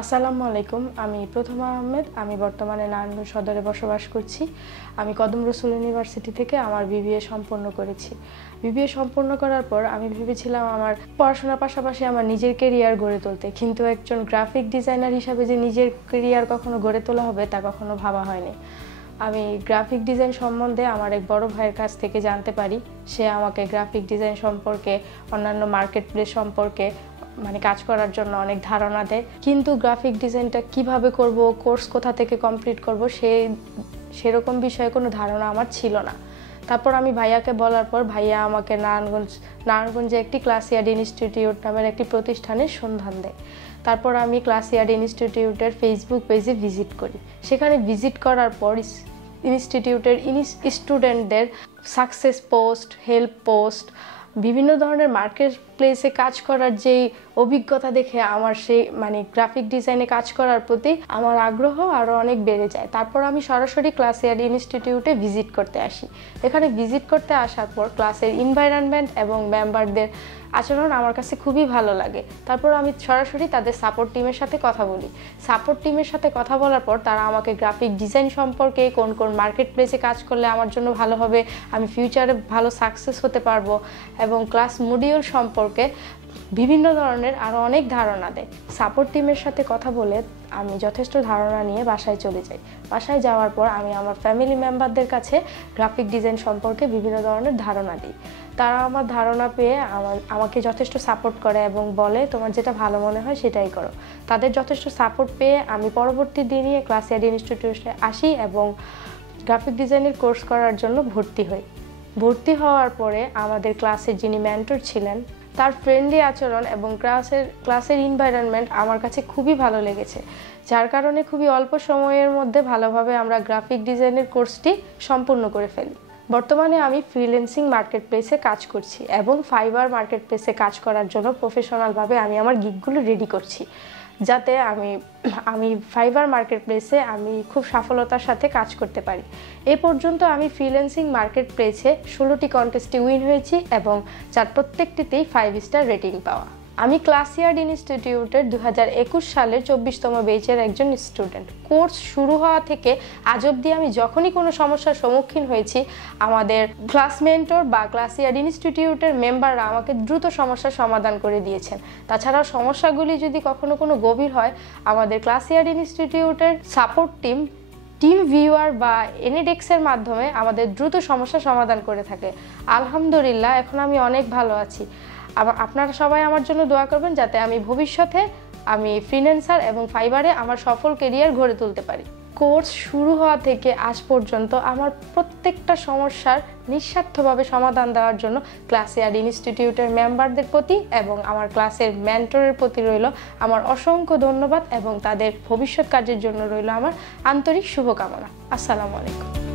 আসসালামু আলাইকুম। আমি প্রথমা আহমেদ। আমি বর্তমানে নারায়ণগঞ্জ সদরে বসবাস করছি। আমি কদম রসুল ইউনিভার্সিটি থেকে আমার বিবিএ সম্পন্ন করেছি। বিবিএ সম্পন্ন করার পর আমি ভেবেছিলাম আমার পড়াশোনার পাশাপাশি আমার নিজের ক্যারিয়ার গড়ে তুলতে, কিন্তু একজন গ্রাফিক ডিজাইনার হিসাবে যে নিজের ক্যারিয়ার কখনো গড়ে তোলা হবে তা কখনো ভাবা হয়নি। আমি গ্রাফিক ডিজাইন সম্বন্ধে আমার এক বড় ভাইয়ের কাছ থেকে জানতে পারি। সে আমাকে গ্রাফিক ডিজাইন সম্পর্কে, অন্যান্য মার্কেট প্লেস সম্পর্কে কাজ করার জন্য অনেক ধারণা দেয়, কিন্তু গ্রাফিক ডিজাইনটা কিভাবে করব, কোর্স কোথা থেকে কমপ্লিট করব সেরকম বিষয়ে কোনো ধারণা আমার ছিল না। তারপর আমি ভাইয়াকে বলার পর ভাইয়া আমাকে নারায়ণগঞ্জে একটি ক্লাসিয়ার্ট ইনস্টিটিউট নামের একটি প্রতিষ্ঠানের সন্ধান দেয়। তারপর আমি ক্লাসিয়ার্ট ইনস্টিটিউটের ফেসবুক পেজে ভিজিট করি। সেখানে ভিজিট করার পর ইনস্টিটিউটের স্টুডেন্টদের সাকসেস পোস্ট, হেল্প পোস্ট, বিভিন্ন ধরনের মার্কেট প্লেসে কাজ করার যেই অভিজ্ঞতা দেখে আমার সেই গ্রাফিক ডিজাইনে কাজ করার প্রতি আমার আগ্রহ আরও অনেক বেড়ে যায়। তারপর আমি সরাসরি ক্লাসিয়ার্ট ইনস্টিটিউটে ভিজিট করতে আসি। এখানে ভিজিট করতে আসার পর ক্লাসের এনভায়রনমেন্ট এবং মেম্বারদের আচরণ আমার কাছে খুবই ভালো লাগে। তারপর আমি সরাসরি তাদের সাপোর্ট টিমের সাথে কথা বলি। সাপোর্ট টিমের সাথে কথা বলার পর তারা আমাকে গ্রাফিক ডিজাইন সম্পর্কে, কোন কোন মার্কেট প্লেসে কাজ করলে আমার জন্য ভালো হবে, আমি ফিউচারে ভালো সাকসেস হতে পারবো, এবং ক্লাস মডিউল সম্পর্কে বিভিন্ন ধরনের আরও অনেক ধারণা দেয়। সাপোর্ট টিমের সাথে কথা বলে আমি যথেষ্ট ধারণা নিয়ে বাসায় চলে যাই। বাসায় যাওয়ার পর আমি আমার ফ্যামিলি মেম্বারদের কাছে গ্রাফিক ডিজাইন সম্পর্কে বিভিন্ন ধরনের ধারণা দিই। তারা আমার ধারণা পেয়ে আমাকে যথেষ্ট সাপোর্ট করে এবং বলে তোমার যেটা ভালো মনে হয় সেটাই করো। তাদের যথেষ্ট সাপোর্ট পেয়ে আমি পরবর্তী দিনে ক্লাসিয়ার্ট ইনস্টিটিউটে আসি এবং গ্রাফিক ডিজাইনের কোর্স করার জন্য ভর্তি হই। ভর্তি হওয়ার পরে আমাদের ক্লাসের যিনি মেন্টর ছিলেন, তার ফ্রেন্ডলি আচরণ এবং ক্লাসের এনভায়রনমেন্ট আমার কাছে খুবই ভালো লেগেছে, যার কারণে খুবই অল্প সময়ের মধ্যে ভালোভাবে আমরা গ্রাফিক ডিজাইনের কোর্সটি সম্পূর্ণ করে ফেলি। বর্তমানে আমি ফ্রিল্যান্সিং মার্কেট প্লেসে কাজ করছি এবং ফাইবার মার্কেট প্লেসে কাজ করার জন্য প্রফেশনালভাবে আমি আমার গিগগুলো রেডি করছি, যাতে আমি ফাইবার মার্কেট প্লেসে আমি খুব সফলতার সাথে কাজ করতে পারি। এ পর্যন্ত আমি ফ্রিল্যান্সিং মার্কেট প্লেসে 16টি কন্টেস্টে উইন হয়েছি এবং যার প্রত্যেকটিতেই 5 স্টার রেটিং পাওয়া। আমি ক্লাসিয়ার্ট ইনস্টিটিউটের 2021 সালের 24তম বেচের একজন স্টুডেন্ট। কোর্স শুরু হওয়া থেকে আজ অবধি আমি যখনই কোনো সমস্যার সম্মুখীন হয়েছি, আমাদের ক্লাস মেন্টর বা ক্লাসিয়ার্ট ইনস্টিটিউটের মেম্বাররা আমাকে দ্রুত সমস্যার সমাধান করে দিয়েছেন। তাছাড়াও সমস্যাগুলি যদি কখনো কোনো গভীর হয়, আমাদের ক্লাসিয়ার্ট ইনস্টিটিউটের সাপোর্ট টিম ভিউয়ার বা এনিডেক্সের মাধ্যমে আমাদের দ্রুত সমস্যা সমাধান করে থাকে। আলহামদুলিল্লাহ, এখন আমি অনেক ভালো আছি। আপনারা সবাই আমার জন্য দোয়া করবেন যাতে আমি ভবিষ্যতে ফ্রিল্যান্সার এবং ফাইবারে আমার সফল ক্যারিয়ার গড়ে তুলতে পারি। কোর্স শুরু হওয়া থেকে আজ পর্যন্ত আমার প্রত্যেকটা সমস্যার নিঃস্বার্থভাবে সমাধান দেওয়ার জন্য ক্লাসিয়ার্ট ইনস্টিটিউটের মেম্বারদের প্রতি এবং আমার ক্লাসের মেন্টরের প্রতি রইল আমার অসংখ্য ধন্যবাদ এবং তাদের ভবিষ্যৎ কাজের জন্য রইল আমার আন্তরিক শুভকামনা। আসসালামু আলাইকুম।